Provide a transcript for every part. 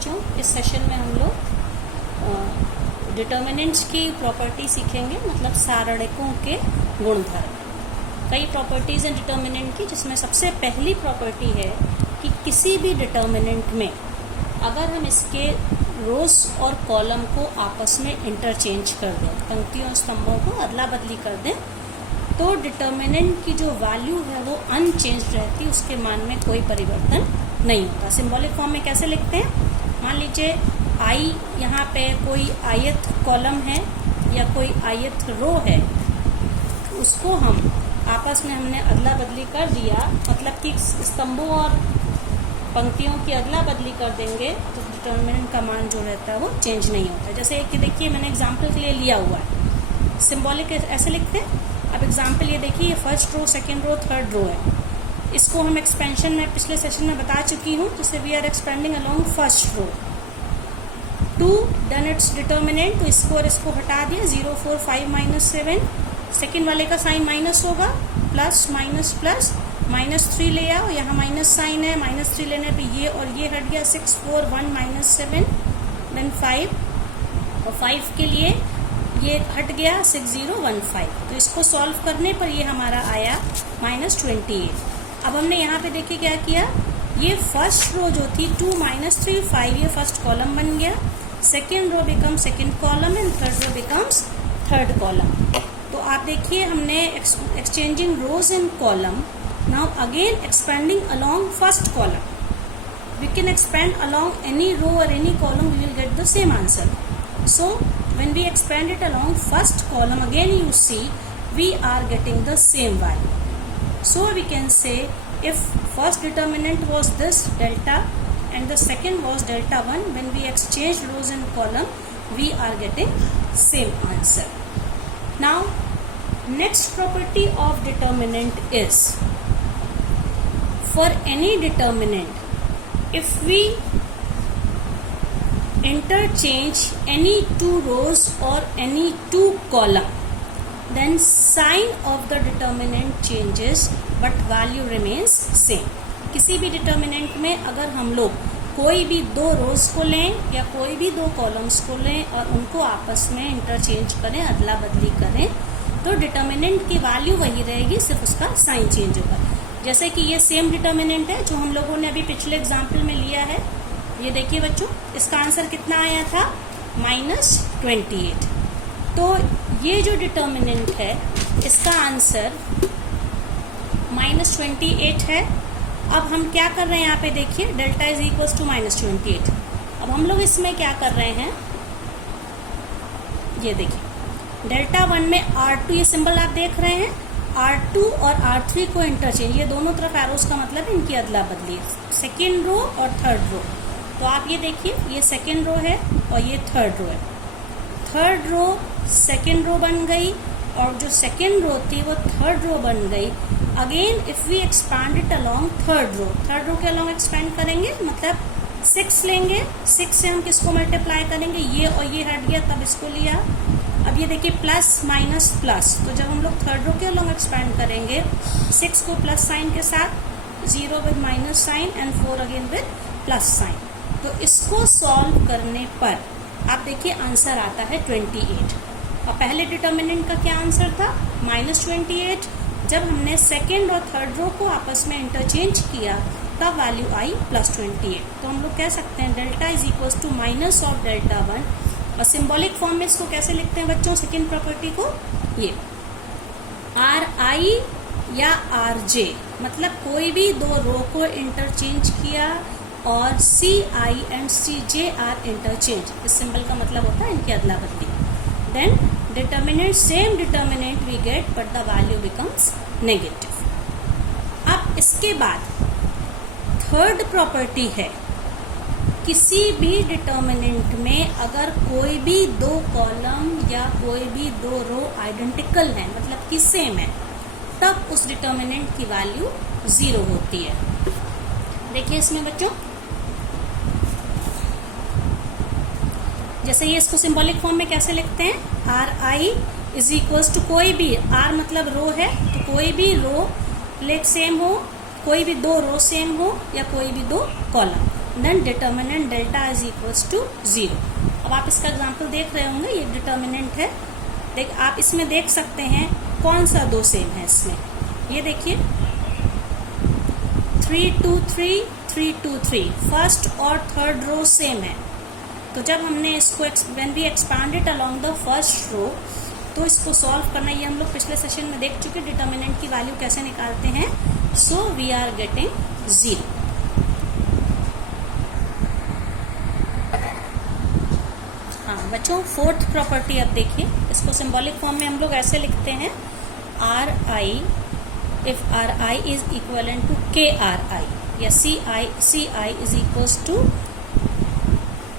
बच्चों, इस सेशन में हम लोग डिटर्मिनेंट्स की प्रॉपर्टी सीखेंगे, मतलब सारणिकों के गुणधर्म। कई प्रॉपर्टीज़ हैं डिटर्मिनेंट की, जिसमें सबसे पहली प्रॉपर्टी है कि किसी भी डिटर्मिनेंट में अगर हम इसके रोज और कॉलम को आपस में इंटरचेंज कर दें, पंक्तियों और स्तंभों को अदला बदली कर दें, तो डिटर्मिनेंट की जो वैल्यू है वो अनचेंज रहती है, उसके मान में कोई परिवर्तन नहीं होता। सिंबॉलिक फॉर्म में कैसे लिखते हैं? मान लीजिए आई, यहाँ पे कोई आयत कॉलम है या कोई आयत रो है, उसको हम आपस में हमने अदला बदली कर दिया, मतलब कि स्तंभों और पंक्तियों की अदला बदली कर देंगे तो डिटर्मिनेंट का मान जो रहता है वो चेंज नहीं होता। जैसे एक देखिए, मैंने एग्जाम्पल के लिए लिया हुआ है, सिंबॉलिक ऐसे लिखते हैं। अब एग्जाम्पल ये देखिए, ये first row, second row, third row है। इसको हम एक्सपेंशन में पिछले सेशन में बता चुकी हूँ, जैसे we are expanding along first row to then its determinant, तो इसको और इसको हटा दिया, 0 4 5 -7। सेकेंड वाले का साइन माइनस होगा, प्लस माइनस प्लस, -3 ले आओ, यहाँ माइनस साइन है, -3 लेने पे ये और ये हट गया, 6 4 1 -7 देन 5, और 5 के लिए ये हट गया 6 0 1 5। तो इसको सॉल्व करने पर ये हमारा आया -28। अब हमने यहाँ पे देखिए क्या किया, ये फर्स्ट रो जो थी 2 -3 5, ये फर्स्ट कॉलम बन गया, second row become second column and third row becomes third column. तो आप देखिए, हमने exchanging rows in column, now again expanding along first column. We can expand along any row or any column, we will get the same answer. So when we expand it along first column, again you see we are getting the same value. So we can say if first determinant was this delta and the second was delta 1, when we exchange rows and column, we are getting same answer. Now next property of determinant is, for any determinant, if we interchange any two rows or any two column, then sign of the determinant changes but value remains same. किसी भी determinant में अगर हम लोग कोई भी दो रोज को लें या कोई भी दो कॉलम्स को लें और उनको आपस में इंटरचेंज करें, अदला बदली करें, तो डिटर्मिनेंट की वैल्यू वही रहेगी, सिर्फ उसका साइन चेंज होगा। जैसे कि ये सेम डिटर्मिनेंट है जो हम लोगों ने अभी पिछले एग्जाम्पल में लिया है। ये देखिए बच्चों, इसका आंसर कितना आया था? -28। तो ये जो डिटर्मिनेंट है इसका आंसर -28 है। अब हम क्या कर रहे हैं, यहाँ पे देखिए डेल्टा इज इक्वल टू -28। अब हम लोग इसमें क्या कर रहे हैं, ये देखिए डेल्टा 1 में R2, ये सिंबल आप देख रहे हैं, R2 और R3 को इंटरचेंज, ये दोनों तरफ एरोस का मतलब है इनकी अदला बदली, सेकेंड रो और थर्ड रो। तो आप ये देखिए, ये सेकेंड रो है और ये थर्ड रो है, थर्ड रो सेकेंड रो बन गई और जो सेकेंड रो थी वो थर्ड रो बन गई। Again if we expand it along third row के अलोंग एक्सपैंड करेंगे, मतलब 6 लेंगे, 6 से हम किसको मल्टीप्लाई करेंगे, ये और ये हट गया, तब इसको लिया। अब ये देखिए प्लस माइनस प्लस, तो जब हम लोग थर्ड रो के अलोंग एक्सपैंड करेंगे, 6 को प्लस साइन के साथ, 0 with minus sign and 4 again with plus sign. तो इसको सॉल्व करने पर आप देखिए आंसर आता है 28। और पहले डिटर्मिनेंट का क्या आंसर था? -28। जब हमने सेकेंड और थर्ड रो को आपस में इंटरचेंज किया तब वैल्यू आई +28। तो हम लोग कह सकते हैं delta is equal to minus of delta 1। और सिंबॉलिक फॉर्म में इसको कैसे लिखते हैं बच्चों, सेकेंड प्रॉपर्टी को, ये RI या RJ, मतलब कोई भी दो रो को इंटरचेंज किया और CI and CJ are interchange, इस सिंबल का मतलब होता है इनकी अदला बदली, then determinant same determinant we get but the value becomes negative. अब इसके बाद थर्ड प्रॉपर्टी है, किसी भी डिटर्मिनेंट में अगर कोई भी दो कॉलम या कोई भी दो रो आइडेंटिकल है, मतलब कि सेम है, तब उस डिटर्मिनेंट की वैल्यू 0 होती है। देखिए इसमें बच्चों, जैसे ये इसको सिंबॉलिक फॉर्म में कैसे लिखते हैं, RI इज इक्वल टू कोई भी, R मतलब रो है, तो कोई भी रो लेट सेम हो, कोई भी दो रो सेम हो या कोई भी दो column, then determinant delta is equals to 0। अब आप इसका एग्जांपल देख रहे होंगे, ये डिटर्मिनेंट है। देख आप इसमें देख सकते हैं कौन सा दो सेम है इसमें। ये देखिए 3 2 3 3 2 3, फर्स्ट और थर्ड रो सेम है। तो जब हमने इसको when we expand it along the first row, तो इसको सॉल्व करना, ये हम लोग पिछले सेशन में देख चुके डिटर्मिनेंट की वैल्यू कैसे निकालते हैं। So we are getting 0। हाँ बच्चों, फोर्थ प्रॉपर्टी अब देखिए, इसको सिंबॉलिक फॉर्म में हम लोग ऐसे लिखते हैं R I, if R I is equivalent to K R I, या C I is equals to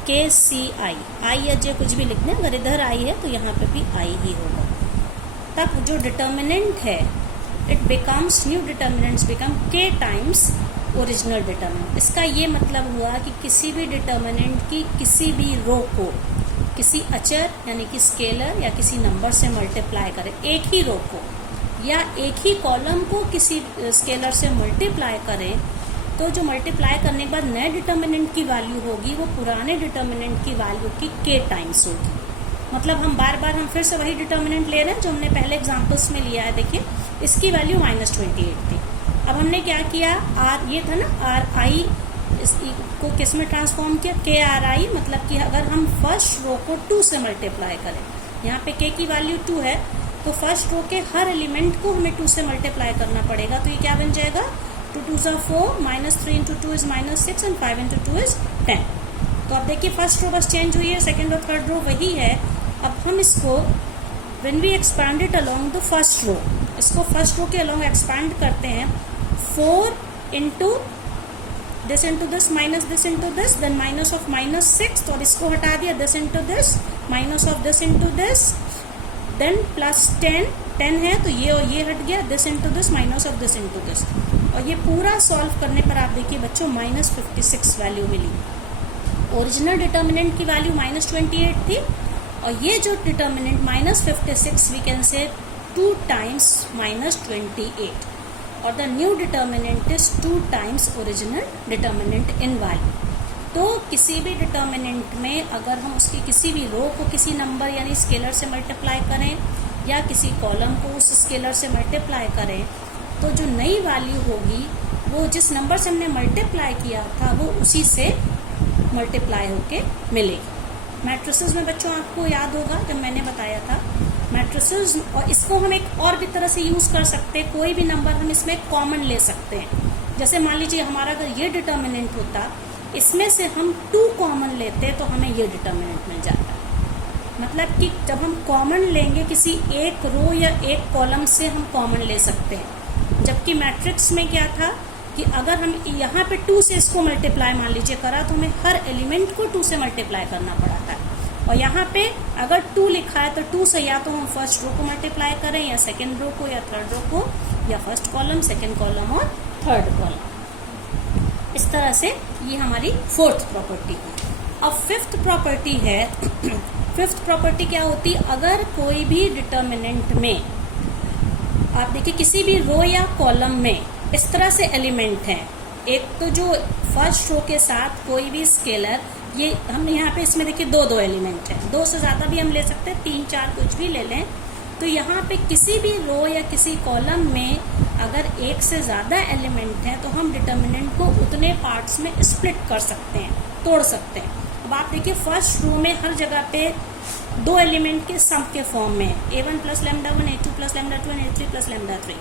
K C आई। आई या जे कुछ भी लिख दें, अगर इधर आई है तो यहाँ पे भी आई ही होगा। तब जो डिटर्मिनेंट है, it becomes, new determinants become के टाइम्स ओरिजिनल डिटर्मिनेंट। इसका ये मतलब हुआ कि किसी भी डिटर्मिनेंट की किसी भी रो को किसी अचर यानी कि स्केलर या किसी नंबर से मल्टीप्लाई करें, एक ही रो को या एक ही कॉलम को किसी स्केलर से मल्टीप्लाई करें, तो जो मल्टीप्लाई करने के बाद नए डिटर्मिनेंट की वैल्यू होगी वो पुराने डिटर्मिनेंट की वैल्यू की के टाइम्स होगी। मतलब हम बार बार हम फिर से वही डिटर्मिनेंट ले रहे हैं जो हमने पहले एग्जांपल्स में लिया है। देखिए इसकी वैल्यू -28 थी। अब हमने क्या किया, आर ये था ना, आर आई को किस में ट्रांसफॉर्म किया, के आर आई। मतलब कि अगर हम फर्स्ट रो को 2 से मल्टीप्लाई करें, यहाँ पे के की वैल्यू 2 है, तो फर्स्ट रो के हर एलिमेंट को हमें 2 से मल्टीप्लाई करना पड़ेगा। तो ये क्या बन जाएगा, 2 2 are 4, -3 into 2 is -6 and 5 into 2 is 10। तो अब देखिए फर्स्ट रो बस चेंज हुई है, सेकेंड और थर्ड रो वही है। अब हम इसको when we expand it along the first row, इसको फर्स्ट रो के अलोंग एक्सपांड करते हैं, 4 into this into this minus this into this, then minus of -6, और इसको हटा दिया, this into this minus of this into this, then plus 10 है तो ये और ये हट गया, this into this minus of this into this, और ये पूरा सॉल्व करने पर आप देखिए बच्चों -56 वैल्यू मिली। ओरिजिनल डिटर्मिनेंट की वैल्यू -28 थी, और ये जो determinant -56 we can say 2 times -28, और the new determinant is 2 times original determinant in value. तो किसी भी डिटर्मिनेंट में अगर हम उसकी किसी भी रो को किसी नंबर यानी स्केलर से मल्टीप्लाई करें, या किसी कॉलम को उस स्केलर से मल्टीप्लाई करें, तो जो नई वैल्यू होगी वो जिस नंबर से हमने मल्टीप्लाई किया था वो उसी से मल्टीप्लाई होके मिलेगी। मैट्रिसेस में बच्चों आपको याद होगा जब मैंने बताया था मैट्रिसेस, और इसको हम एक और भी तरह से यूज कर सकते हैं। कोई भी नंबर हम इसमें कॉमन ले सकते हैं। जैसे मान लीजिए हमारा अगर ये डिटर्मिनेंट होता, इसमें से हम 2 कॉमन लेते तो हमें ये डिटर्मिनेंट मिल जाता। मतलब कि जब हम कॉमन लेंगे किसी एक रो या एक कॉलम से हम कॉमन ले सकते हैं। जबकि मैट्रिक्स में क्या था कि अगर हम यहाँ पे 2 से इसको मल्टीप्लाई मान लीजिए करा, तो हमें हर एलिमेंट को 2 से मल्टीप्लाई करना पड़ा था। और यहाँ पे अगर 2 लिखा है तो 2 से या तो हम फर्स्ट रो को मल्टीप्लाई करें, या सेकेंड रो को, या थर्ड रो को, या फर्स्ट कॉलम, सेकेंड कॉलम और थर्ड कॉलम। इस तरह से ये हमारी फोर्थ प्रॉपर्टी है। अब फिफ्थ प्रॉपर्टी है, फिफ्थ प्रॉपर्टी क्या होती है, अगर कोई भी डिटर्मिनेंट में आप देखिए किसी भी रो या कॉलम में इस तरह से एलिमेंट हैं, एक तो जो फर्स्ट रो के साथ कोई भी स्केलर, ये हम यहाँ पे इसमें देखिए 2 एलिमेंट हैं, 2 से ज्यादा भी हम ले सकते हैं, 3 4 कुछ भी ले लें। तो यहाँ पे किसी भी रो या किसी कॉलम में अगर एक से ज्यादा एलिमेंट है तो हम डिटर्मिनेंट को उतने पार्ट्स में स्प्लिट कर सकते हैं, तोड़ सकते हैं। अब आप देखिए फर्स्ट रो में हर जगह पे 2 एलिमेंट के सम के फॉर्म में a1 + λ1, a2 + λ2 and a3 + λ3।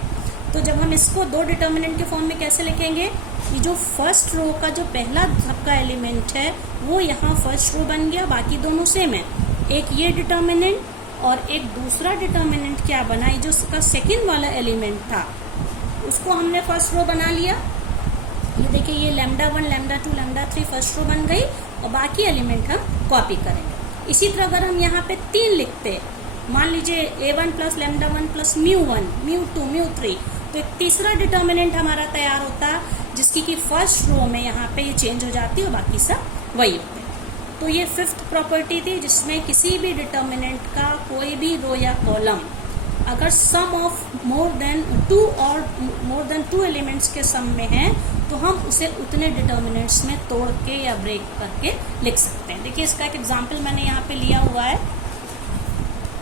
तो जब हम इसको 2 डिटर्मिनेंट के फॉर्म में कैसे लिखेंगे, ये जो फर्स्ट रो का जो पहला सबका एलिमेंट है वो यहाँ फर्स्ट रो बन गया, बाकी दोनों सेम है। एक ये डिटर्मिनेंट और एक दूसरा डिटर्मिनेंट क्या बना, ये जो उसका सेकेंड वाला एलिमेंट था उसको हमने फर्स्ट रो बना लिया। ये देखिए ये λ1, λ2, λ3 फर्स्ट रो बन गई, और बाकी एलिमेंट हम कॉपी करेंगे। इसी तरह अगर हम यहाँ पे 3 लिखते, मान लीजिए a1 + λ1 + μ1, μ2, μ3, तो एक तीसरा डिटर्मिनेंट हमारा तैयार होता, जिसकी कि फर्स्ट रो में यहाँ पे ये चेंज हो जाती है और बाकी सब वही होते हैं। तो ये फिफ्थ प्रॉपर्टी थी, जिसमें किसी भी डिटर्मिनेंट का कोई भी रो या कॉलम अगर सम ऑफ मोर देन 2 और मोर देन 2 एलिमेंट्स के सम में है तो हम उसे उतने डिटर्मिनेंट्स में तोड़ के या ब्रेक करके लिख सकते हैं। देखिए इसका एक एग्जाम्पल मैंने यहाँ पे लिया हुआ है,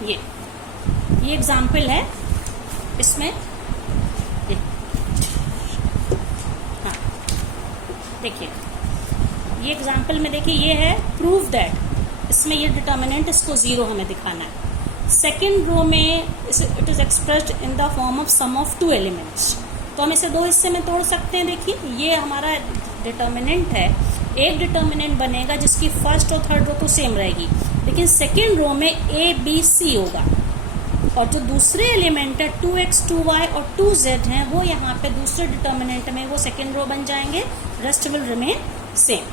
ये एग्जाम्पल है, इसमें हाँ देखिए ये एग्जाम्पल में देखिए ये है प्रूव दैट, इसमें ये डिटर्मिनेंट इसको 0 हमें दिखाना है। सेकेंड रो में it is expressed in the form of sum of 2 elements, तो हम इसे 2 हिस्से में तोड़ सकते हैं। देखिए ये हमारा डिटर्मिनेंट है, एक डिटर्मिनेंट बनेगा जिसकी फर्स्ट और थर्ड रो तो सेम रहेगी, लेकिन सेकेंड रो में ए बी सी होगा, और जो दूसरे एलिमेंट है 2x 2y और 2z हैं वो यहाँ पे दूसरे डिटर्मिनेंट में वो सेकेंड रो बन जाएंगे, rest will remain same.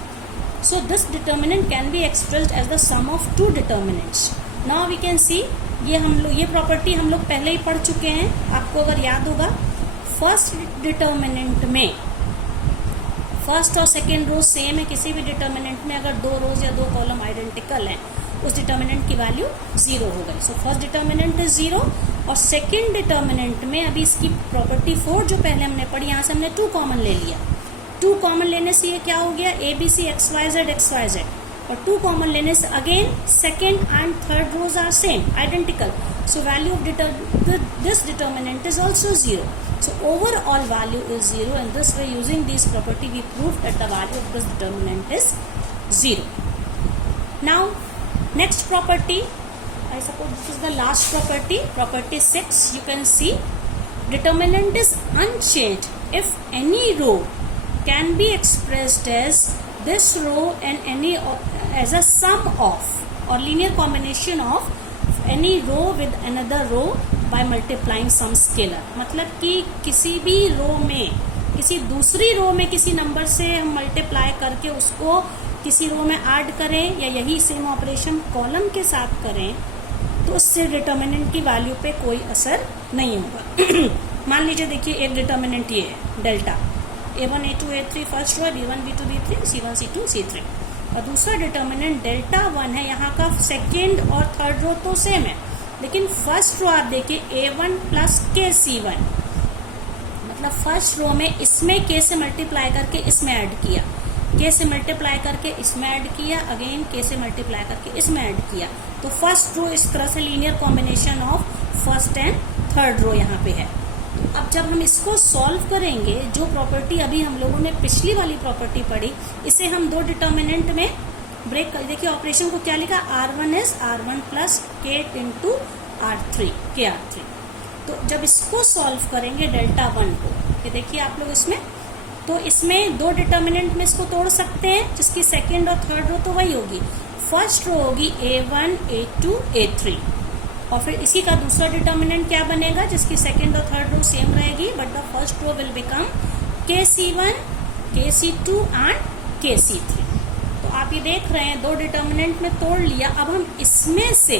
So this determinant can be expressed as the sum of 2 determinants. Now we can see, ये प्रॉपर्टी हम लोग पहले ही पढ़ चुके हैं, आपको अगर याद होगा फर्स्ट डिटर्मिनेंट में फर्स्ट और सेकेंड रो सेम है, किसी भी डिटर्मिनेंट में अगर 2 रोज या 2 कॉलम आइडेंटिकल हैं उस डिटर्मिनेंट की वैल्यू 0 हो गई। सो फर्स्ट डिटर्मिनेंट इज 0, और सेकेंड डिटर्मिनेंट में अभी इसकी प्रॉपर्टी 4 जो पहले हमने पढ़ी, यहाँ से हमने 2 कॉमन ले लिया। 2 कॉमन लेने से ये क्या हो गया, A B C X Y Z, और 2 कॉमन लेने से again second and third rows are same identical, so value of this determinant is also 0. So overall value is 0, and this way using this property we proved that the value of this determinant is 0. Now next property, I suppose this is the last property, property 6. You can see determinant is unchanged if any row can be expressed as this row and any as a sum of or linear combination of any row with another row by multiplying some scalar. मतलब कि किसी भी रो में, किसी दूसरी रो में किसी number से हम मल्टीप्लाई करके उसको किसी रो में ऐड करें, या यही सेम ऑपरेशन कॉलम के साथ करें, तो उससे डिटर्मिनेंट की वैल्यू पे कोई असर नहीं होगा। मान लीजिए देखिए एक डिटर्मिनेंट ये है delta, a1 a2 a3 first row, b1 b2 b3 c1 c2 c3, और दूसरा डिटर्मिनेंट डेल्टा 1 है, यहाँ का सेकेंड और थर्ड रो तो सेम है, लेकिन फर्स्ट रो आप देखिए a1 प्लस के c1, मतलब फर्स्ट रो में इसमें k से मल्टीप्लाई करके इसमें ऐड किया, k से मल्टीप्लाई करके इसमें ऐड किया, अगेन k से मल्टीप्लाई करके इसमें ऐड किया, तो फर्स्ट रो इस तरह से linear combination of first and third row यहाँ पे है। अब जब हम इसको सॉल्व करेंगे, जो प्रॉपर्टी अभी हम लोगों ने पिछली वाली प्रॉपर्टी पढ़ी, इसे हम 2 डिटर्मिनेंट में ब्रेक कर, देखिए ऑपरेशन को क्या लिखा, r1 is r1 plus k into r3 के r3। तो जब इसको सॉल्व करेंगे डेल्टा 1 को, ये देखिए आप लोग इसमें, तो इसमें 2 डिटर्मिनेंट में इसको तोड़ सकते हैं, जिसकी सेकेंड और थर्ड रो तो वही होगी। फर्स्ट रो होगी a1 a2 a3, और फिर इसी का दूसरा डिटर्मिनेंट क्या बनेगा, जिसकी सेकेंड और थर्ड रो सेम रहेगी, but the first row will become kc1 kc2 and kc3। तो आप ये देख रहे हैं 2 डिटर्मिनेंट में तोड़ लिया। अब हम इसमें से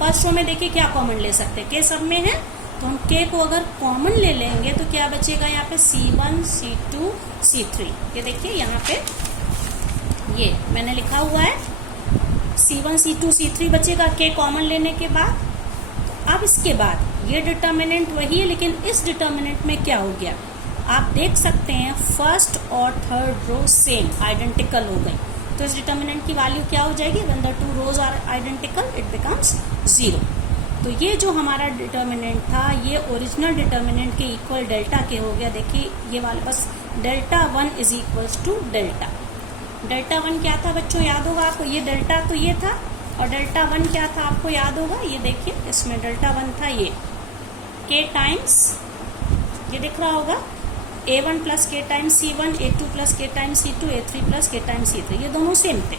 फर्स्ट रो में देखिए क्या कॉमन ले सकते हैं, k सब में है, तो हम k को अगर कॉमन ले लेंगे तो क्या बचेगा यहाँ पे, c1 c2 c3। ये देखिए यहाँ पे ये मैंने लिखा हुआ है c1 c2 c3 बचेगा k कॉमन लेने के बाद। तो अब इसके बाद ये डिटर्मिनेंट वही है, लेकिन इस डिटर्मिनेंट में क्या हो गया, आप देख सकते हैं फर्स्ट और थर्ड रो सेम आइडेंटिकल हो गई, तो इस डिटर्मिनेंट की वैल्यू क्या हो जाएगी, when the 2 rows are identical it becomes 0। तो ये जो हमारा डिटर्मिनेंट था, ये ओरिजिनल डिटर्मिनेंट के इक्वल डेल्टा के हो गया। देखिए ये वाला बस delta 1 is equals to delta 1 क्या था बच्चों, याद होगा आपको, ये डेल्टा तो ये था, और डेल्टा 1 क्या था आपको याद होगा, ये देखिए इसमें डेल्टा 1 था ये k टाइम्स, ये दिख रहा होगा a1 plus k times c1, a2 plus k times c2, a3 plus k times c3, ये दोनों सेम थे,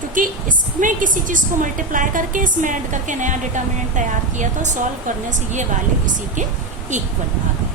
क्योंकि इसमें किसी चीज़ को मल्टीप्लाई करके इसमें ऐड करके नया डिटर्मिनेंट तैयार किया, तो सॉल्व करने से ये वैल्यू इसी के इक्वल आ गई।